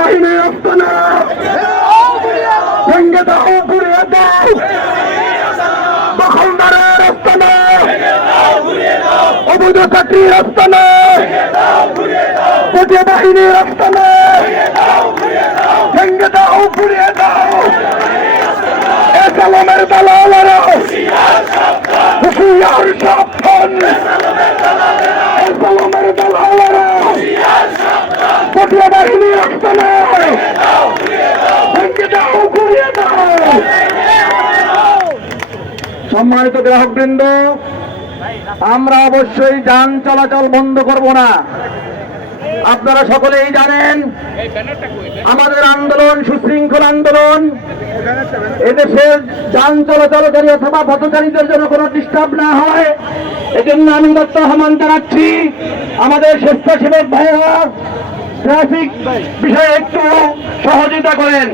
বাহিনী আস্তানা ভেঙ্গে দাও, ঘুরিয়ে দাও, দখলদারের আস্তানা, অবৈধ চাকরির আস্তানা, পটিয়া বাহিনীর আস্তানা ভেঙ্গে দাও, ঘুরিয়ে দাও। এ সালামের দালালেরা হুঁশিয়ার সাবধান, এ সালামের দালালেরা পটিয়া বাহিনীর আস্তানা ভেঙ্গে দাও, ঘুরিয়ে দাও। সম্মানিত গ্রাহকবৃন্দ, আমরা অবশ্যই যান চলাচল বন্ধ করব না। আপনারা সকলেই জানেন আমাদের আন্দোলন সুশৃঙ্খল আন্দোলন। এদেশের যান চলাচলকারী অথবা পথচারীদের জন্য কোনো ডিস্টার্ব না হয়, এজন্য আমি আহ্বান জানাচ্ছি আমাদের স্বেচ্ছাসেবক ভাইয়েরা ট্রাফিক বিষয়ে একটু সহযোগিতা করেন।